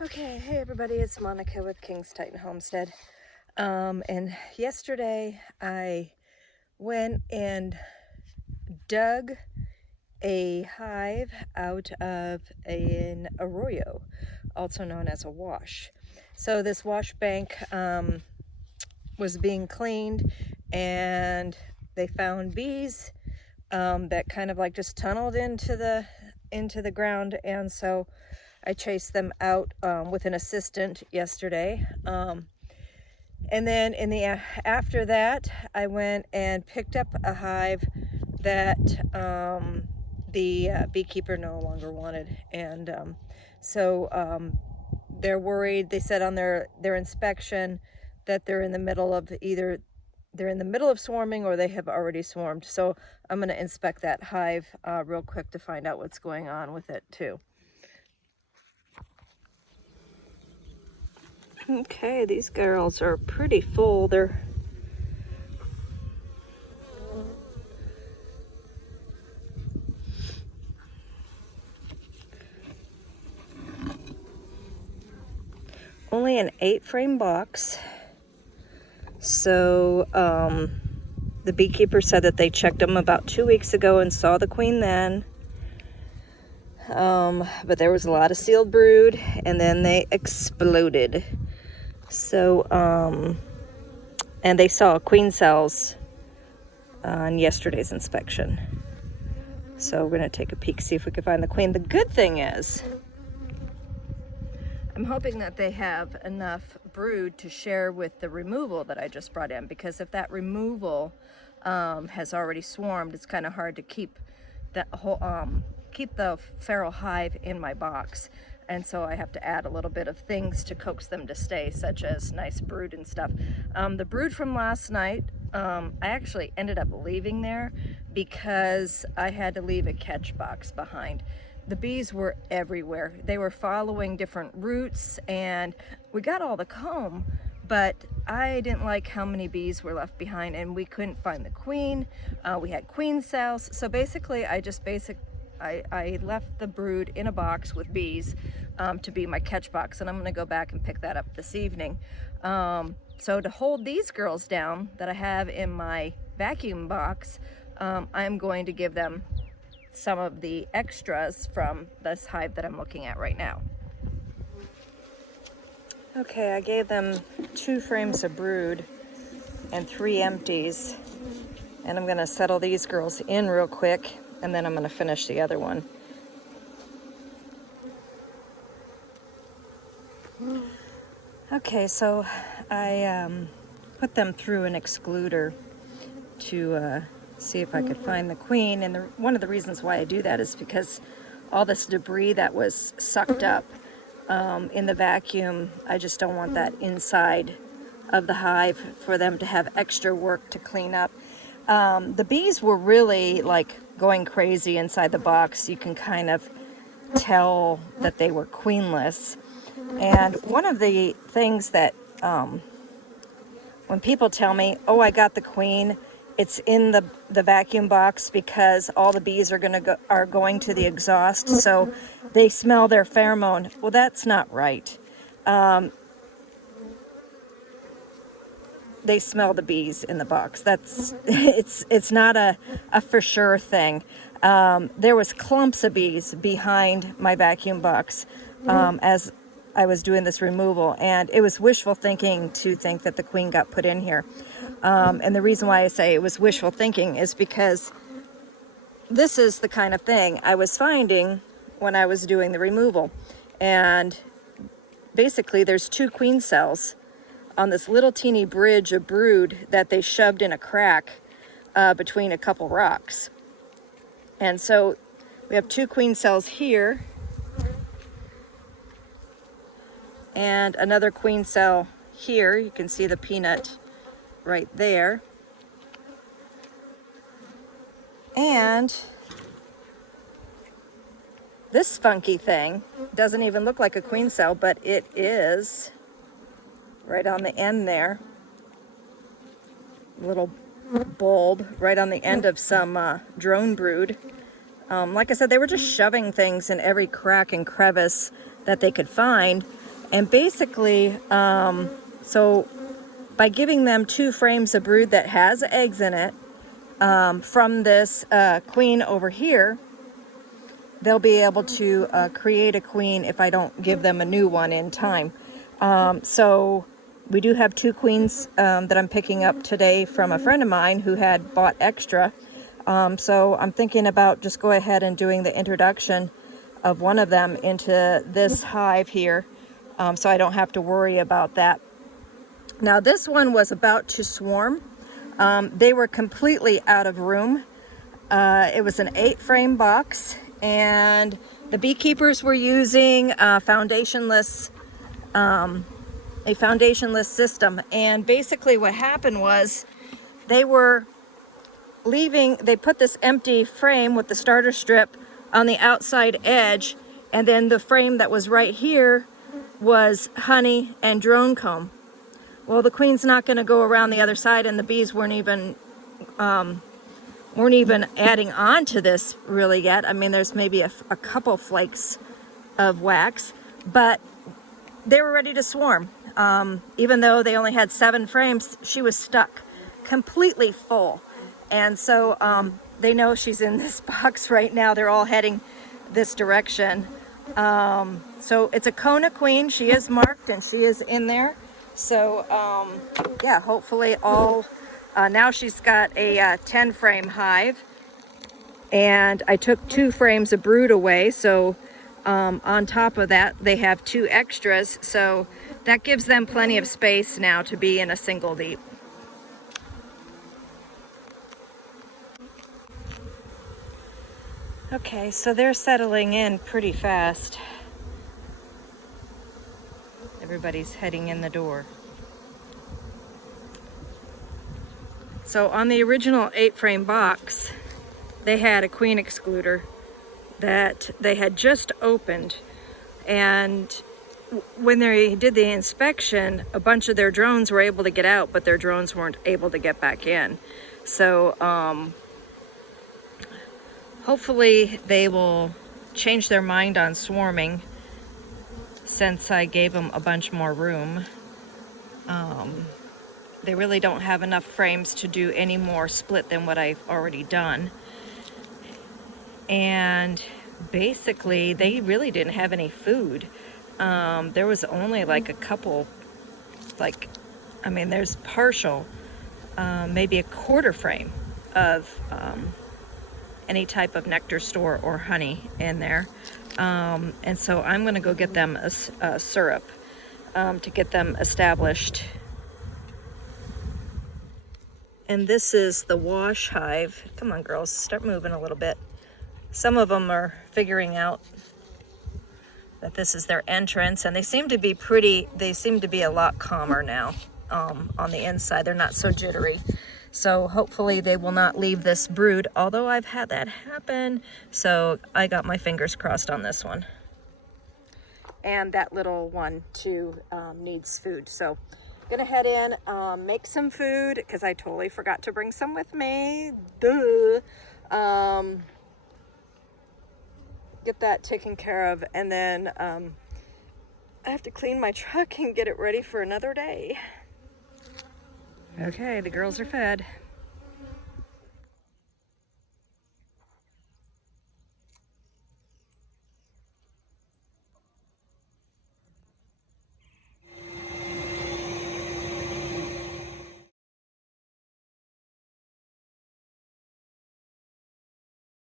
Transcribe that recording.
Okay, hey everybody, it's Monica with King's Titan Homestead. And yesterday I went and dug a hive out of an arroyo, also known as a wash. So this wash bank was being cleaned, and they found bees that kind of like just tunneled into the ground, and so I chased them out with an assistant yesterday. And then after that, I went and picked up a hive that the beekeeper no longer wanted, and so they're worried. They said on their inspection that they're in the middle of swarming or they have already swarmed. So I'm going to inspect that hive real quick to find out what's going on with it too. Okay, these girls are pretty full. They're only an 8-frame box. So the beekeeper said that they checked them about 2 weeks ago and saw the queen then. But there was a lot of sealed brood, and then they exploded. So, and they saw queen cells on yesterday's inspection. So we're gonna take a peek, see if we can find the queen. The good thing is, I'm hoping that they have enough brood to share with the removal that I just brought in, because if that removal has already swarmed, it's kind of hard to keep that whole keep the feral hive in my box. And so I have to add a little bit of things to coax them to stay, such as nice brood and stuff. The brood from last night, I actually ended up leaving there because I had to leave a catch box behind. The bees were everywhere. They were following different routes, and we got all the comb, but I didn't like how many bees were left behind, and we couldn't find the queen. We had queen cells. So basically I left the brood in a box with bees to be my catch box, and I'm gonna go back and pick that up this evening. So to hold these girls down that I have in my vacuum box, I'm going to give them some of the extras from this hive that I'm looking at right now. Okay, I gave them 2 frames of brood and 3 empties, and I'm gonna settle these girls in real quick, and then I'm gonna finish the other one. Okay, so I put them through an excluder to see if I could find the queen, and one of the reasons why I do that is because all this debris that was sucked up in the vacuum, I just don't want that inside of the hive for them to have extra work to clean up. The bees were really like going crazy inside the box. You can kind of tell that they were queenless. And one of the things that when people tell me, oh, I got the queen, it's in the vacuum box because all the bees are going to the exhaust, so they smell their pheromone. Well, that's not right. They smell the bees in the box. That's it's not a for sure thing. There was clumps of bees behind my vacuum box as I was doing this removal, and it was wishful thinking to think that the queen got put in here. And the reason why I say it was wishful thinking is because this is the kind of thing I was finding when I was doing the removal. And basically there's 2 queen cells on this little teeny bridge of brood that they shoved in a crack between a couple rocks. And so we have 2 queen cells here and another queen cell here. You can see the peanut right there. And this funky thing doesn't even look like a queen cell, but it is right on the end there. Little bulb right on the end of some drone brood. Like I said, they were just shoving things in every crack and crevice that they could find. And basically, so by giving them 2 frames of brood that has eggs in it, from this queen over here, they'll be able to create a queen if I don't give them a new one in time. So we do have 2 queens that I'm picking up today from a friend of mine who had bought extra. So I'm thinking about just go ahead and doing the introduction of one of them into this hive here, so I don't have to worry about that. Now this one was about to swarm. They were completely out of room. It was an 8-frame box, and the beekeepers were using a foundationless system. And basically what happened was they were they put this empty frame with the starter strip on the outside edge, and then the frame that was right here was honey and drone comb. Well, the queen's not going to go around the other side, and the bees weren't even adding on to this really yet. I mean, there's maybe a couple flakes of wax, but they were ready to swarm. Even though they only had 7 frames, she was stuck completely full. And so they know she's in this box right now. They're all heading this direction. So it's a Kona queen. She is marked and she is in there. So yeah, hopefully all, now she's got a 10-frame hive. And I took 2 frames of brood away. So on top of that, they have 2 extras. So that gives them plenty of space now to be in a single deep. Okay, so they're settling in pretty fast. Everybody's heading in the door. So on the original 8-frame box, they had a queen excluder that they had just opened, and when they did the inspection, a bunch of their drones were able to get out, but their drones weren't able to get back in. So hopefully they will change their mind on swarming since I gave them a bunch more room. They really don't have enough frames to do any more split than what I've already done. And basically they really didn't have any food. There was only like a couple, I mean, there's partial, maybe a 1/4 frame of any type of nectar store or honey in there. And so I'm going to go get them a syrup to get them established. And this is the wash hive. Come on, girls, start moving a little bit. Some of them are figuring out that this is their entrance, and they seem to be a lot calmer now on the inside. They're not so jittery. So hopefully they will not leave this brood, although I've had that happen. So I got my fingers crossed on this one. And that little one too needs food. So I'm gonna head in, make some food, because I totally forgot to bring some with me. Duh. Get that taken care of, and then I have to clean my truck and get it ready for another day. Okay, the girls are fed.